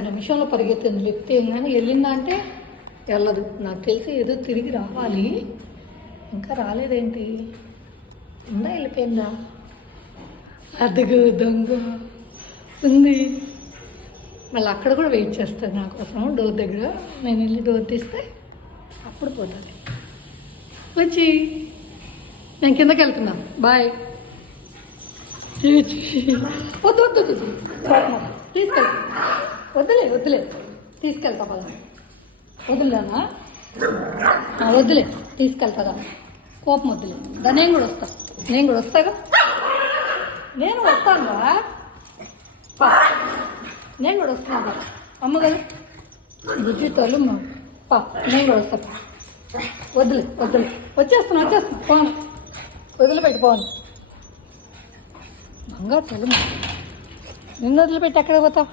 ఒక్క నిమిషంలో పరిగెత్తింది లిఫ్ట్ ఏం కానీ వెళ్ళిందా అంటే వెళ్ళదు. నాకు తెలిసి ఏదో తిరిగి రావాలి. ఇంకా రాలేదేంటి? ఉందా వెళ్ళిపోయిందా? అదిగో దొంగ. ఉంది. మళ్ళీ అక్కడ కూడా వెయిట్ చేస్తారు నా కోసం. డోర్ దగ్గర నేను వెళ్ళి డోర్ తీస్తే అప్పుడు పోతుంది వచ్చి. నేను కిందకి వెళ్తున్నా. బాయ్. వద్దు వద్దు వద్దు. వద్దులే వద్దులే. తీసుకెళ్తా పదా. వదిలేనా వద్దులే. తీసుకెళ్తాదా కోపం వద్దులే. దా నేను కూడా వస్తా. నేను కూడా వస్తాగా నేను వస్తాను రా. పా. నేను కూడా వస్తున్నాను పా. అమ్మ కదా? బుద్ధి తోలు పా నేను కూడా వస్తా పా. వద్దులే వద్దులే. వచ్చేస్తున్నా వచ్చేస్తున్నా. పోను. వదిలిపెట్టి పోను. బంగారు తోలు నిన్ను వదిలిపెట్టి ఎక్కడ పోతావు?